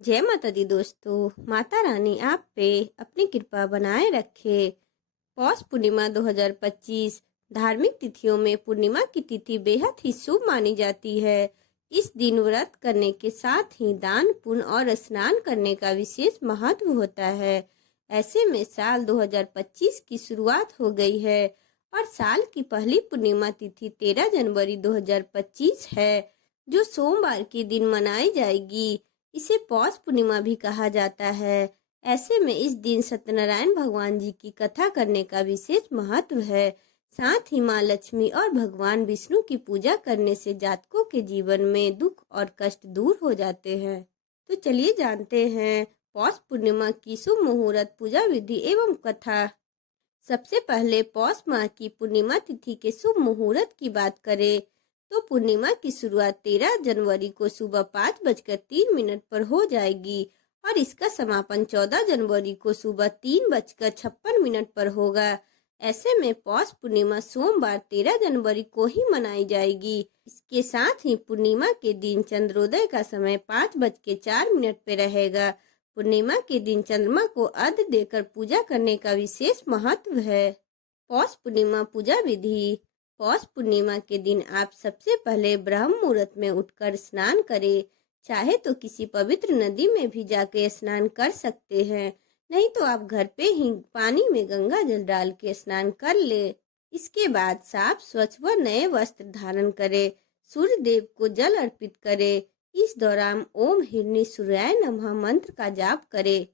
जय माता दी दोस्तों। माता रानी आप पे अपनी कृपा बनाए रखे। पौष पूर्णिमा 2025 धार्मिक तिथियों में पूर्णिमा की तिथि बेहद ही शुभ मानी जाती है। इस दिन व्रत करने के साथ ही दान पुण्य और स्नान करने का विशेष महत्व होता है। ऐसे में साल 2025 की शुरुआत हो गई है और साल की पहली पूर्णिमा तिथि 13 जनवरी 2025 है, जो सोमवार के दिन मनाई जाएगी। इसे पौष पूर्णिमा भी कहा जाता है। ऐसे में इस दिन सत्यनारायण भगवान जी की कथा करने का विशेष महत्व है। साथ ही माँ लक्ष्मी और भगवान विष्णु की पूजा करने से जातकों के जीवन में दुख और कष्ट दूर हो जाते हैं। तो चलिए जानते हैं पौष पूर्णिमा की शुभ मुहूर्त, पूजा विधि एवं कथा। सबसे पहले पौष माह की पूर्णिमा तिथि के शुभ मुहूर्त की बात करें तो पूर्णिमा की शुरुआत 13 जनवरी को सुबह 5:03 पर हो जाएगी और इसका समापन 14 जनवरी को सुबह 3:56 पर होगा। ऐसे में पौष पूर्णिमा सोमवार 13 जनवरी को ही मनाई जाएगी। इसके साथ ही पूर्णिमा के दिन चंद्रोदय का समय 5:04 पे रहेगा। पूर्णिमा के दिन चंद्रमा को अर्घ्य देकर पूजा करने का विशेष महत्व है। पौष पूर्णिमा पूजा विधि। पौष पूर्णिमा के दिन आप सबसे पहले ब्रह्म मुहूर्त में उठकर स्नान करें। चाहे तो किसी पवित्र नदी में भी जाकर स्नान कर सकते हैं, नहीं तो आप घर पे ही पानी में गंगा जल डाल के स्नान कर ले। इसके बाद साफ स्वच्छ व नए वस्त्र धारण करें। सूर्य देव को जल अर्पित करें। इस दौरान ओम हिरणी सूर्याय नमः मंत्र का जाप करें।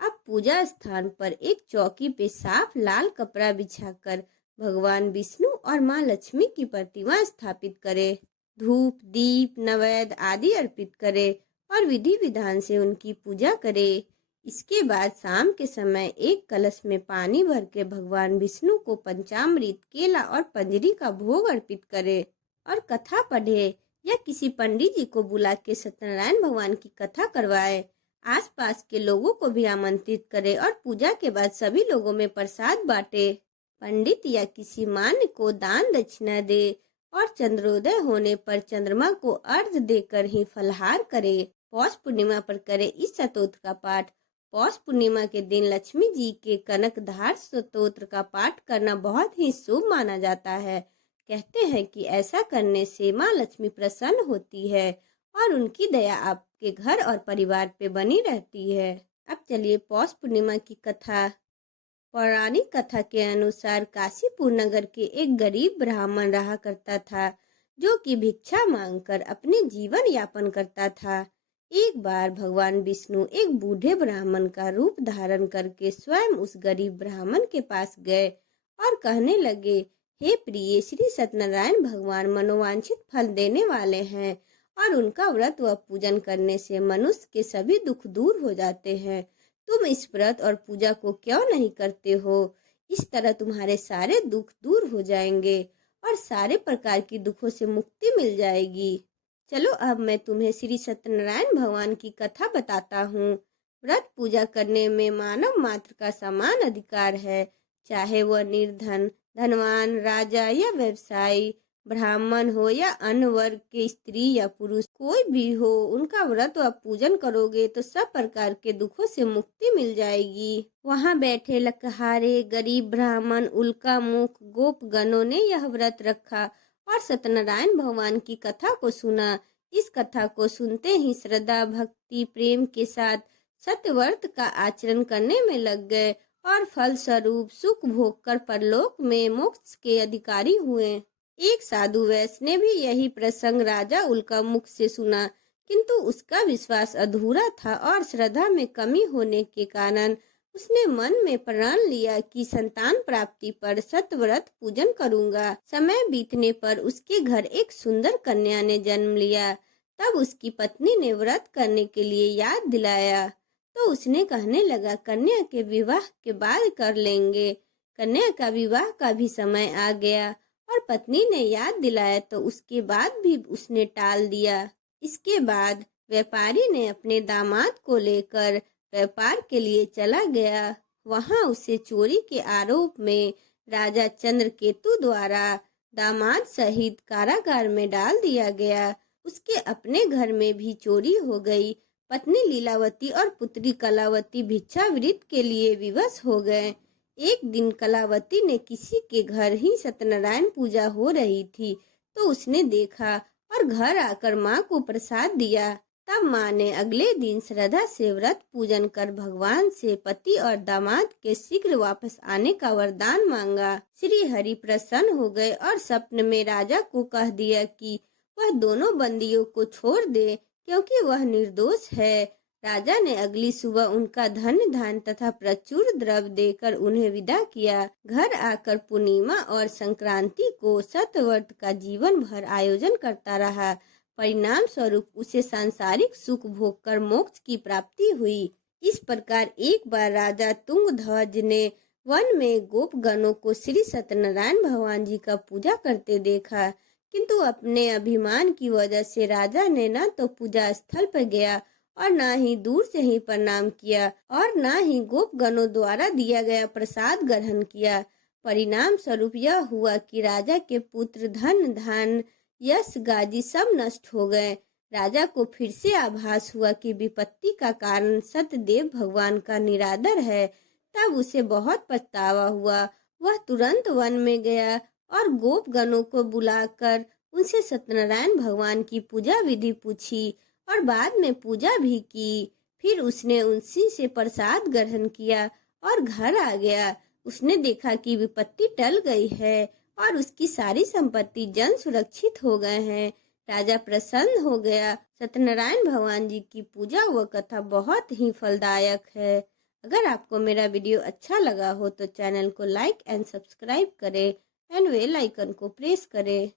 अब पूजा स्थान पर एक चौकी पे साफ लाल कपड़ा बिछाकर भगवान विष्णु और माँ लक्ष्मी की प्रतिमा स्थापित करें। धूप, दीप, नैवेद्य आदि अर्पित करें और विधि विधान से उनकी पूजा करें। इसके बाद शाम के समय एक कलश में पानी भर के भगवान विष्णु को पंचामृत, केला और पंजरी का भोग अर्पित करें और कथा पढ़े या किसी पंडित जी को बुला के सत्यनारायण भगवान की कथा करवाए। आसपास के लोगों को भी आमंत्रित करें और पूजा के बाद सभी लोगों में प्रसाद बांटे। पंडित या किसी मान्य को दान दक्षिणा दे और चंद्रोदय होने पर चंद्रमा को अर्घ्य देकर ही फलाहार करे। पौष पूर्णिमा पर करें इस स्तोत्र का पाठ। पौष पूर्णिमा के दिन लक्ष्मी जी के कनकधार स्तोत्र का पाठ करना बहुत ही शुभ माना जाता है। कहते हैं कि ऐसा करने से माँ लक्ष्मी प्रसन्न होती है और उनकी दया आपके घर और परिवार पे बनी रहती है। अब चलिए पौष पूर्णिमा की कथा। पौराणिक कथा के अनुसार काशीपुर नगर के एक गरीब ब्राह्मण रहा करता था, जो कि भिक्षा मांगकर अपने जीवन यापन करता था। एक बार भगवान विष्णु एक बूढ़े ब्राह्मण का रूप धारण करके स्वयं उस गरीब ब्राह्मण के पास गए और कहने लगे, हे प्रिय, श्री सत्यनारायण भगवान मनोवांछित फल देने वाले हैं और उनका व्रत व पूजन करने से मनुष्य के सभी दुख दूर हो जाते हैं। तुम इस व्रत और पूजा को क्यों नहीं करते हो? इस तरह तुम्हारे सारे दुख दूर हो जाएंगे और सारे प्रकार की दुखों से मुक्ति मिल जाएगी। चलो अब मैं तुम्हें श्री सत्यनारायण भगवान की कथा बताता हूँ। व्रत पूजा करने में मानव मात्र का समान अधिकार है, चाहे वह निर्धन, धनवान, राजा या व्यवसायी, ब्राह्मण हो या अन्य वर्ग के स्त्री या पुरुष, कोई भी हो, उनका व्रत व पूजन करोगे तो सब प्रकार के दुखों से मुक्ति मिल जाएगी। वहाँ बैठे लकहारे गरीब ब्राह्मण उल्का मुख गोपगणों ने यह व्रत रखा और सत्यनारायण भगवान की कथा को सुना। इस कथा को सुनते ही श्रद्धा, भक्ति, प्रेम के साथ सत्य व्रत का आचरण करने में लग गए और फल स्वरूप सुख भोग कर परलोक में मोक्ष के अधिकारी हुए। एक साधु वैश्य ने भी यही प्रसंग राजा उल्का मुख से सुना, किंतु उसका विश्वास अधूरा था और श्रद्धा में कमी होने के कारण उसने मन में प्रण लिया कि संतान प्राप्ति पर सतव्रत पूजन करूंगा। समय बीतने पर उसके घर एक सुंदर कन्या ने जन्म लिया। तब उसकी पत्नी ने व्रत करने के लिए याद दिलाया तो उसने कहने लगा, कन्या के विवाह के बाद कर लेंगे। कन्या का विवाह का भी समय आ गया और पत्नी ने याद दिलाया तो उसके बाद भी उसने टाल दिया। इसके बाद व्यापारी ने अपने दामाद को लेकर व्यापार के लिए चला गया। वहां उसे चोरी के आरोप में राजा चंद्रकेतु द्वारा दामाद सहित कारागार में डाल दिया गया। उसके अपने घर में भी चोरी हो गई पत्नी लीलावती और पुत्री कलावती भिक्षावृत्ति के लिए विवश हो गए। एक दिन कलावती ने किसी के घर ही सत्यनारायण पूजा हो रही थी तो उसने देखा और घर आकर माँ को प्रसाद दिया। तब माँ ने अगले दिन श्रद्धा से व्रत पूजन कर भगवान से पति और दामाद के शीघ्र वापस आने का वरदान मांगा। श्री हरि प्रसन्न हो गए और स्वप्न में राजा को कह दिया कि वह दोनों बंदियों को छोड़ दे क्योंकि वह निर्दोष है। राजा ने अगली सुबह उनका धन धान तथा प्रचुर द्रव्य देकर उन्हें विदा किया। घर आकर पूर्णिमा और संक्रांति को शतव्रत का जीवन भर आयोजन करता रहा। परिणाम स्वरूप उसे सांसारिक सुख भोग कर मोक्ष की प्राप्ति हुई। इस प्रकार एक बार राजा तुंगध्वज ने वन में गोप गणों को श्री सत्यनारायण भगवान जी का पूजा करते देखा, किंतु अपने अभिमान की वजह से राजा ने न तो पूजा स्थल पर गया और न ही दूर से ही प्रणाम किया और न ही गोप गणों द्वारा दिया गया प्रसाद ग्रहण किया। परिणाम स्वरूप यह हुआ कि राजा के पुत्र धन धान यश गाजी सब नष्ट हो गए। राजा को फिर से आभास हुआ कि विपत्ति का कारण सत्यदेव भगवान का निरादर है। तब उसे बहुत पछतावा हुआ। वह तुरंत वन में गया और गोप गणों को बुलाकर उनसे सत्यनारायण भगवान की पूजा विधि पूछी और बाद में पूजा भी की। फिर उसने उनसी से प्रसाद ग्रहण किया और घर आ गया। उसने देखा कि विपत्ति टल गई है और उसकी सारी संपत्ति जन सुरक्षित हो गए हैं। राजा प्रसन्न हो गया। सत्यनारायण भगवान जी की पूजा व कथा बहुत ही फलदायक है। अगर आपको मेरा वीडियो अच्छा लगा हो तो चैनल को लाइक एंड सब्सक्राइब करें एंड बेल आइकन को प्रेस करें।